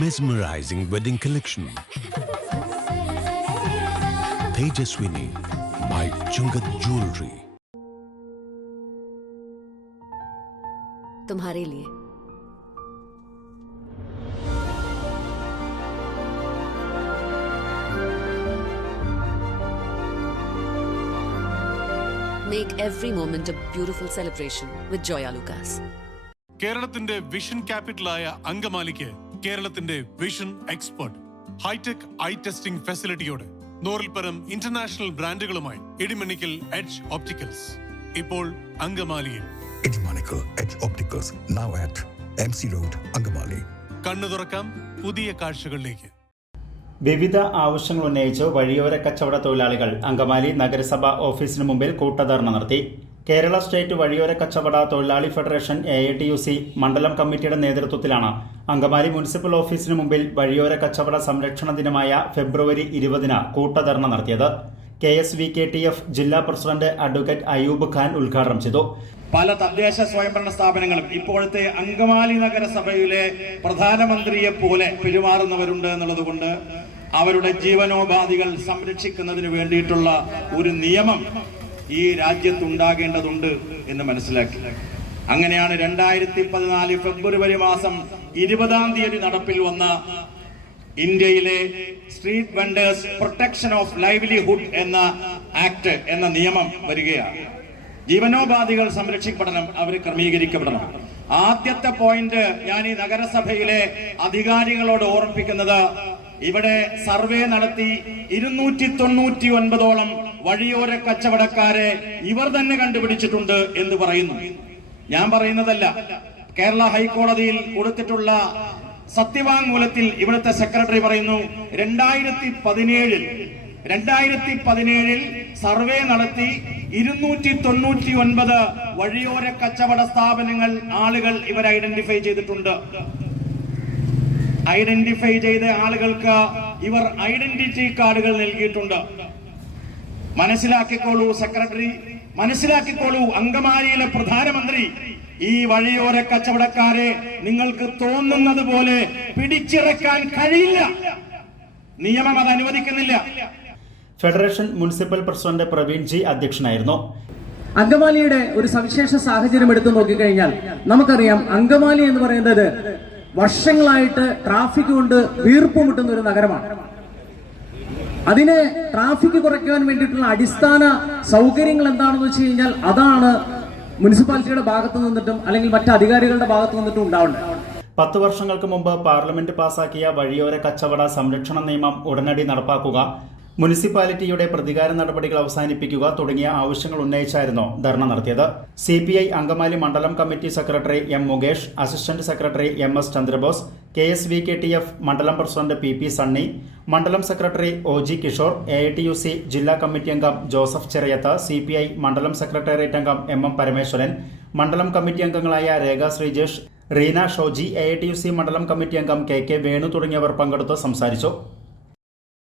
mesmerizing wedding collection. Tejaswini by Chungat Jewelry. तुम्हारे लिए Make every moment a beautiful celebration with Joya Lucas. കേരളത്തിന്റെ vision ക്യാപിറ്റലായ അങ്കമാലിക്ക് കേരളത്തിന്റെ vision expert hi-tech eye testing ഫെസിലിറ്റിയോടെ 100-ൽ-പരം ഇന്റർനാഷണൽ ബ്രാൻഡുകളുമായി ഇടിമണിക്കൽ എഡ്ജ് ഓപ്റ്റിക്കൽസ് ഇപ്പോൾ അങ്കമാലിയിൽ. Idimannickal edge opticals now at MC Road, Angamaly. കണ്ണു തുറക്കാം പുതിയ കാഴ്ചകളിലേക്ക്. വിവിധ ആവശ്യങ്ങൾ ഉന്നയിച്ച് വഴിയോര കച്ചവട തൊഴിലാളികൾ അങ്കമാലി നഗരസഭ ഓഫീസിന് മുമ്പിൽ കൂട്ടധർണ നടത്തി. കേരള സ്റ്റേറ്റ് വഴിയോര കച്ചവട തൊഴിലാളി ഫെഡറേഷൻ AITUC മണ്ഡലം കമ്മിറ്റിയുടെ നേതൃത്വത്തിലാണ് അങ്കമാലി മുനിസിപ്പൽ ഓഫീസിന് മുമ്പിൽ വഴിയോര കച്ചവട സംരക്ഷണ ദിനമായ ഫെബ്രുവരി 20-ന് കൂട്ടധർണ നടത്തിയത്. KSVKTF ജില്ലാ പ്രസിഡന്റ് അഡ്വക്കേറ്റ് അയൂബ് ഖാൻ ഉദ്ഘാടനം ചെയ്തു. പല തദ്ദേശ സ്വയംഭരണ സ്ഥാപനങ്ങളും ഇപ്പോഴത്തെ അങ്കമാലി നഗരസഭയിലെ പ്രധാനമന്ത്രിയെ പോലെ പെരുമാറുന്നവരുണ്ട് എന്നുള്ളതുകൊണ്ട് അവരുടെ ജീവനോപാധികൾ സംരക്ഷിക്കുന്നതിന് വേണ്ടിയിട്ടുള്ള ഒരു നിയമം ഈ രാജ്യത്തുണ്ടാകേണ്ടതുണ്ട് എന്ന് മനസ്സിലാക്കി. അങ്ങനെയാണ് 2014 ഫെബ്രുവരി മാസം 20-ാം തീയതി നടപ്പിൽ വന്ന ഇന്ത്യയിലെ street vendors protection of livelihood എന്ന ആക്ട് എന്ന നിയമം വരികയാണ്. ജീവനോപാധികൾ സംരക്ഷിക്കപ്പെടണം, അവർ ക്രമീകരിക്കപ്പെടണം. ആദ്യത്തെ പോയിന്റ് ഞാൻ ഈ നഗരസഭയിലെ അധികാരികളോട് ഓർമ്മിപ്പിക്കുന്നത്, ഇവിടെ സർവേ നടത്തി 299 വഴിയോര കച്ചവടക്കാരെ ഇവർ തന്നെ കണ്ടുപിടിച്ചിട്ടുണ്ട് എന്ന് പറയുന്നു. ഞാൻ പറയുന്നതല്ല. കേരള ഹൈക്കോടതിയിൽ കൊടുത്തിട്ടുള്ള സത്യവാങ്മൂലത്തിൽ ഇവിടുത്തെ സെക്രട്ടറി പറയുന്നു 2017 സർവേ നടത്തി 299 വഴിയോര കച്ചവട സ്ഥാപനങ്ങൾ ആളുകൾ ഇവർ ഐഡന്റിഫൈ ചെയ്തിട്ടുണ്ട്. ഐഡന്റിഫൈ ചെയ്ത ആളുകൾക്ക് ഇവർ ഐഡന്റിറ്റി കാർഡുകൾ നൽകിയിട്ടുണ്ട്. മനസ്സിലാക്കിക്കോളൂ സെക്രട്ടറി, മനസ്സിലാക്കിക്കോളൂ അങ്കമാലിയിലെ പ്രധാനമന്ത്രി, ഈ വഴിയോര കച്ചവടക്കാരെ നിങ്ങൾക്ക് തോന്നുന്നത് പോലെ പിടിച്ചിറക്കാൻ കഴിയില്ല. നിയമം അത് അനുവദിക്കുന്നില്ല. Federation municipal president Praveen G അധ്യക്ഷനായിരുന്നു. അങ്കമാലിയുടെ ഒരു സവിശേഷ സാഹചര്യം എടുത്തു നോക്കിക്കഴിഞ്ഞാൽ നമുക്കറിയാം, അങ്കമാലി എന്ന് പറയുന്നത് വർഷങ്ങളായിട്ട് ട്രാഫിക് കൊണ്ട് വീർപ്പുമുട്ടുന്ന ഒരു നഗരമാണ്. അതിനെ ട്രാഫിക് കുറയ്ക്കുവാൻ വേണ്ടിയിട്ടുള്ള അടിസ്ഥാന സൗകര്യങ്ങൾ എന്താണെന്ന് വെച്ച് കഴിഞ്ഞാൽ അതാണ് മുനിസിപ്പാലിറ്റിയുടെ ഭാഗത്തു നിന്നിട്ടും അല്ലെങ്കിൽ മറ്റ് അധികാരികളുടെ ഭാഗത്തു നിന്നിട്ടും ഉണ്ടാവേണ്ടത്. 10 വർഷങ്ങൾക്ക് മുമ്പ് പാർലമെന്റ് പാസാക്കിയ വഴിയോര കച്ചവട സംരക്ഷണ നിയമം ഉടനടി നടപ്പാക്കുക, മുനിസിപ്പാലിറ്റിയുടെ പ്രതികാര നടപടികൾ അവസാനിപ്പിക്കുക തുടങ്ങിയ ആവശ്യങ്ങൾ ഉന്നയിച്ചായിരുന്നു ധർണ നടത്തിയത്. CPI അങ്കമാലി മണ്ഡലം committee secretary M. Mukesh, assistant secretary MS. Chandrabose, KSVKTF മണ്ഡലം പ്രസിഡന്റ് PP. സണ്ണി, മണ്ഡലം സെക്രട്ടറി OG. കിഷോർ, AITUC ജില്ലാ കമ്മിറ്റി അംഗം ജോസഫ് ചെറിയത്ത്, CPI മണ്ഡലം സെക്രട്ടേറിയറ്റ് അംഗം MM. പരമേശ്വരൻ, മണ്ഡലം കമ്മിറ്റി അംഗങ്ങളായ രേഖ ശ്രീജേഷ്, റീന ഷോജി, AITUC മണ്ഡലം കമ്മിറ്റി അംഗം KK. വേണു തുടങ്ങിയവർ പങ്കെടുത്ത് സംസാരിച്ചു.